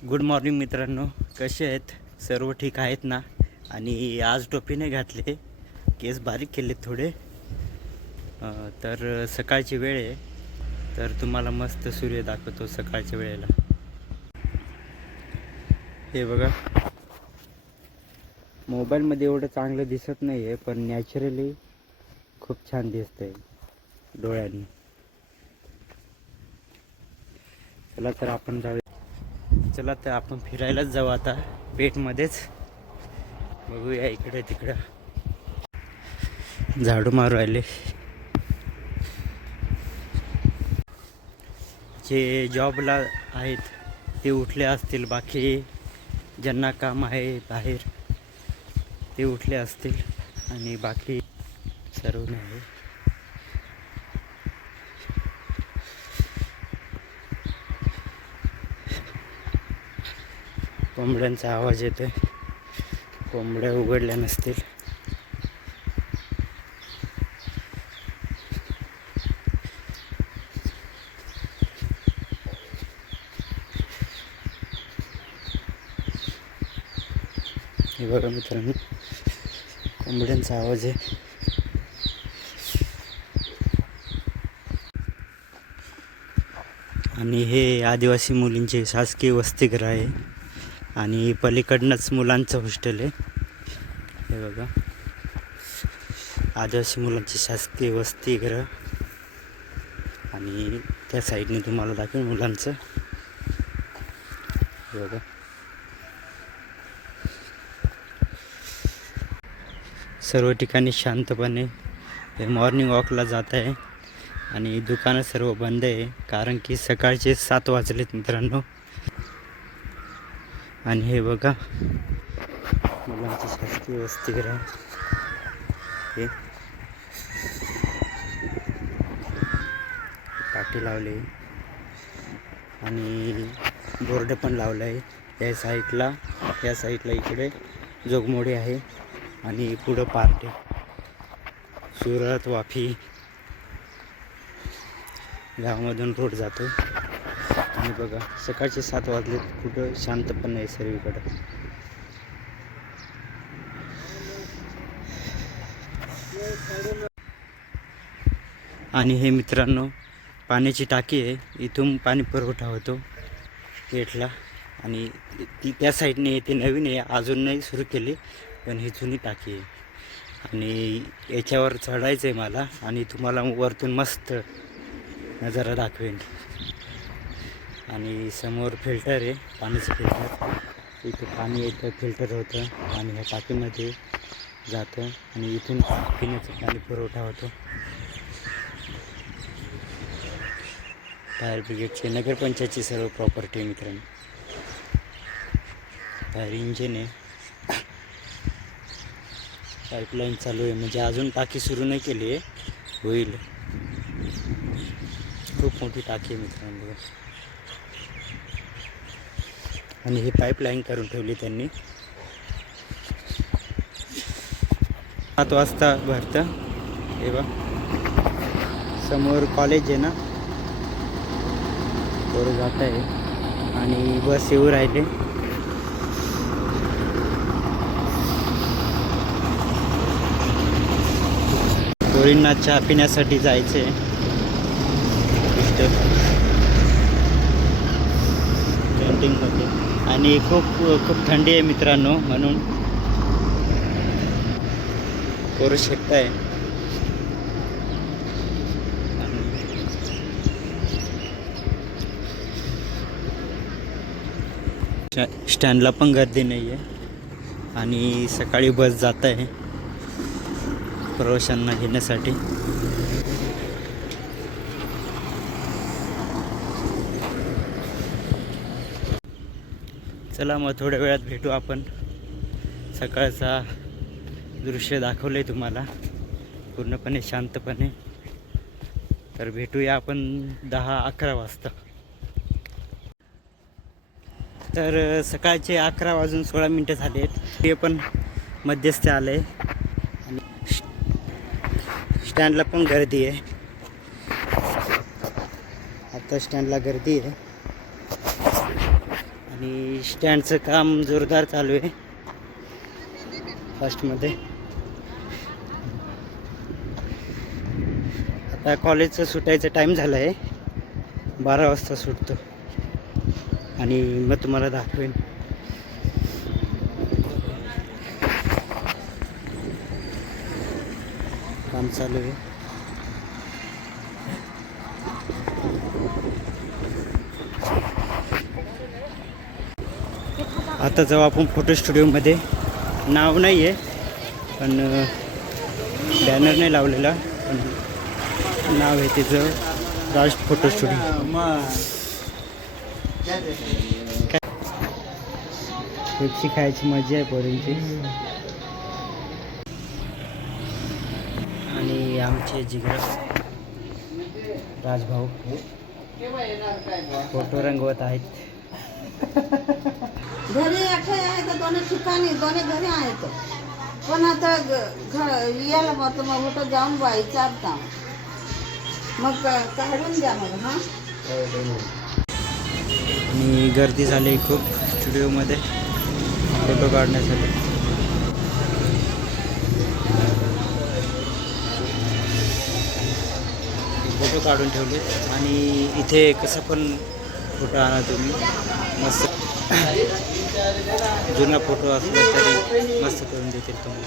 Good morning मित्रांनो, कसे आहेत? सर्व ठीक आहेत ना? आणि आज टोपी नाही घातले, केस बारीक केले थोडे. तर सकाळची वेळ आहे, तर तुम्हाला मस्त सूर्य दाखवतो सकाळच्या वेळेला. हे बघा, मोबाईलमध्ये एवढं चांगलं दिसत नाही आहे, पण नॅचरली खूप छान दिसतं आहे डोळ्यांनी. चला तर आपण फिरायलाच जाऊ आता पेठमध्येच. बघूया इकडे तिकडं झाडू मारू राहिले. जे जॉबला आहेत ते उठले असतील, बाकी ज्यांना काम आहे बाहेर ते उठले असतील आणि बाकी सर्व नाही. कोंबड्यांचा आवाज येतोय, कोंबड्या उघडल्या नसतील. हे बघा मित्रांनो, कोंबड्यांचा आवाज आहे. आणि हे आदिवासी मुलींचे शासकीय वसतिगृह आहे आणि पलीकडनंच मुलांचं हॉस्टेल आहे. हे बघा, आदिवासी मुलांचे शासकीय वसतिगृह आणि त्या साईडने तुम्हाला दाखवेल मुलांचं. हे बघा, सर्व ठिकाणी शांतपणे हे मॉर्निंग वॉकला जात आहे आणि दुकानं सर्व बंद आहे, कारण की सकाळचे 7 वाजलेत मित्रांनो. आणि हे बघा, मुलांची शासकीय वसतिगृह हे काठी लावले आणि बोर्ड पण लावलं आहे. या साईडला इकडे जोगमोडी आहे आणि पुढं पार्क आहे, सुरत वाफी गावामधून रोड जातो. आणि बघा, सकाळचे 7 वाजले, कुठं शांतपण आहे सर्वीकडं. आणि हे मित्रांनो, पाण्याची टाकी आहे, इथून पाणी पुरवठा होतो पेठला. आणि ती त्या साईडने येते, नवीन आहे, अजून नाही सुरू केली, पण ही जुनी टाकी आहे. आणि याच्यावर चढायचं आहे मला आणि तुम्हाला वरतून मस्त नजारा दाखवेन. आणि समोर फिल्टर आहे, पाण्याचं फिल्टर. इथं पाणी येतं, फिल्टर होतं आणि ह्या टाकीमध्ये जातं आणि इथून पिण्याचं पाणी पुरवठा होतो. फायर ब्रिगेडचे, नगरपंचायतची सर्व प्रॉपर्टी आहे मित्रांनो. फायर इंजिन आहे, पाईपलाईन चालू आहे, म्हणजे अजून टाकी सुरू नाही केली आहे, होईल. खूप मोठी टाकी आहे मित्रांनो. आणि ही पाईपलाईन करून ठेवली त्यांनी. 7 वाजता भरतं. हे बघ, समोर कॉलेज आहे ना, पोरं जात आहे आणि बस येऊ राहिले. पोरींना चहा पिण्यासाठी जायचे कॅन्टीनमध्ये. आणि खूप थंडी आहे मित्रांनो, म्हणून पोरं शिकताय. स्टँडला पण गर्दी नाही आहे आणि सकाळी बस जात आहे प्रवाशांना घेण्यासाठी. चला मग थोड्या वेळात भेटू आपण. सकाळचा दृश्य दाखवलं आहे तुम्हाला पूर्णपणे शांतपणे. तर भेटूया आपण 10-11 वाजता. तर सकाळचे 11:16 झाले आहेत. ते पण मध्यस्थ आले आणि स्टँडला पण गर्दी आहे. आता स्टँडला गर्दी आहे आणि स्टँडचं काम जोरदार चालू आहे फर्स्टमध्ये. आता कॉलेजचं सुटायचं टाईम झालं आहे, 12 वाजता सुटतो आणि मग तुम्हाला दाखवेन. काम चालू आहे. आता जाऊ आपण फोटो स्टुडिओमध्ये. नाव नाही आहे पण बॅनर नाही लावलेला, पण नाव आहे त्याचं राज फोटो स्टुडिओ. पेप्सी खायची मजा आहे पोरींची. आणि आमचे जिगर राजभाऊ फोटो रंगवत आहेत. घरी एकटे आहेत, दोन्ही ठिकाणी दोन्ही घरी आहेत, पण आता यायला मग कुठं जाऊन विचारता मग काढून द्या मग. हां, आणि गर्दी झाली खूप स्टुडिओमध्ये फोटो काढण्यासाठी. फोटो काढून ठेवले आणि इथे कसं पण फोटो आणा तुम्ही, मस्त जुना फोटो असला तरी मस्त करून देतील तुम्हाला.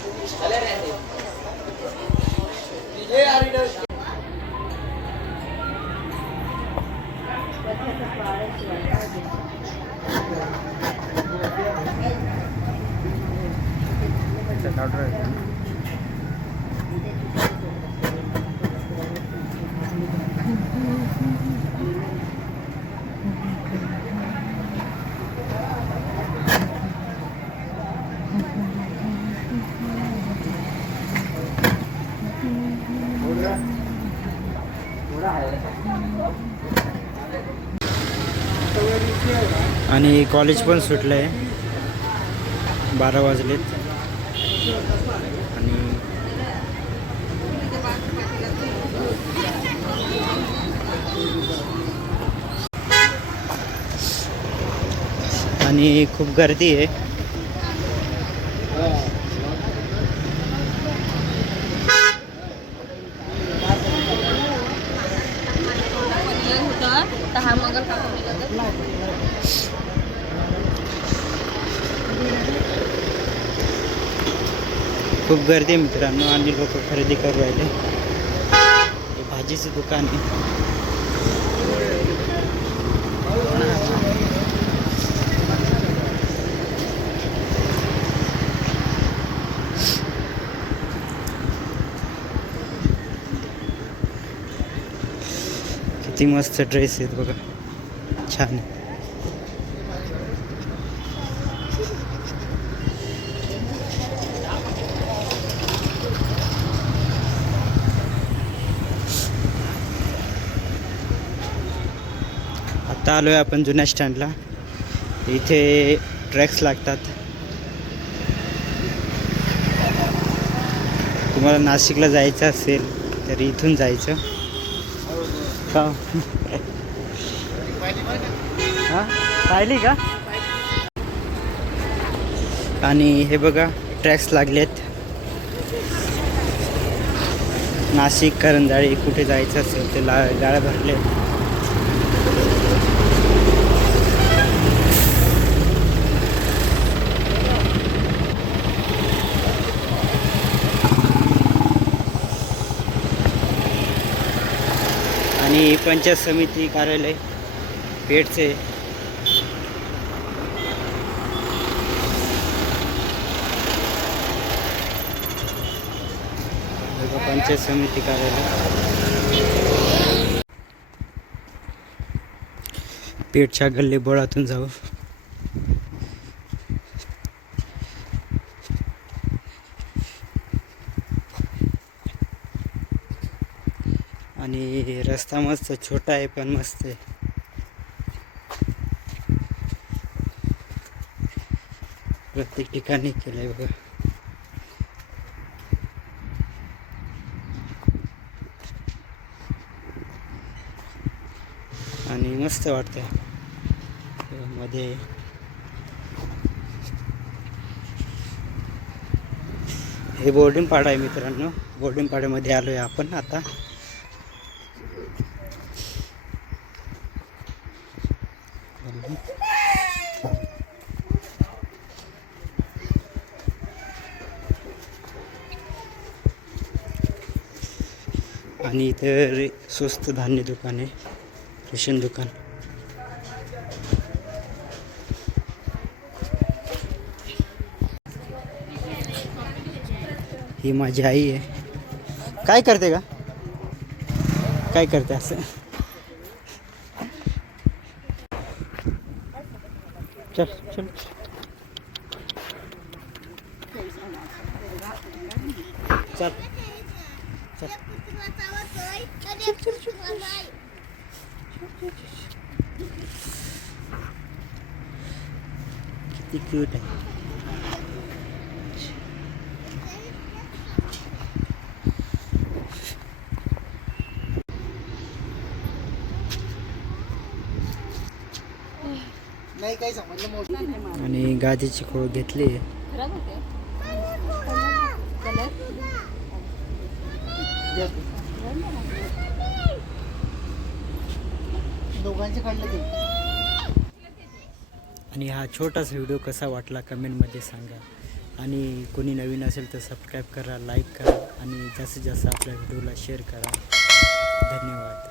आणि कॉलेज पण सुटलं आहे, 12 वाजलेत. आणि खूप गर्दी आहे. खूप गर्दी आहे मित्रांनो, आणि लोक खरेदी करू राहिले. हे भाजीचं दुकान आहे. किती मस्त ड्रेस आहेत बघा, छान आहे. आता आलो आहे आपण जुन्या स्टँडला. इथे ट्रॅक्स लागतात. तुम्हाला नाशिकला जायचं असेल तर इथून जायचं का? हां, पाहिली का? आणि हे बघा ट्रॅक्स लागलेत. नाशिक करंजाळी कुठे जायचं असेल ते गाड्या भरले. आणि पंचायत समिती कार्यालय पेठचे. पंचायत समिती कार्यालय पेठच्या गल्ली बोळातून जाऊ. आणि रस्ता मस्त छोटा आहे पण मस्त आहे. प्रत्येक ठिकाणी केलंय बघा. आणि मस्त वाटतंय मध्ये. हे बोर्डिंग पाडा आहे मित्रांनो. बोर्डिंग पाड्यामध्ये आलो आहे आपण आता. आणि इथे स्वस्त धान्य दुकान आहे, रेशन दुकान. ही माझी आई आहे. काय करते का, काय करते असं? चल चल चल चल. किती क्यूट आहे. आणि गादीची खोळ घेतली. आणि हा छोटासा व्हिडिओ कसा वाटला कमेंटमध्ये सांगा. आणि कोणी नवीन असेल तर सबस्क्राईब करा, लाईक करा आणि जास्तीत जास्त आपल्या व्हिडिओला शेअर करा. धन्यवाद.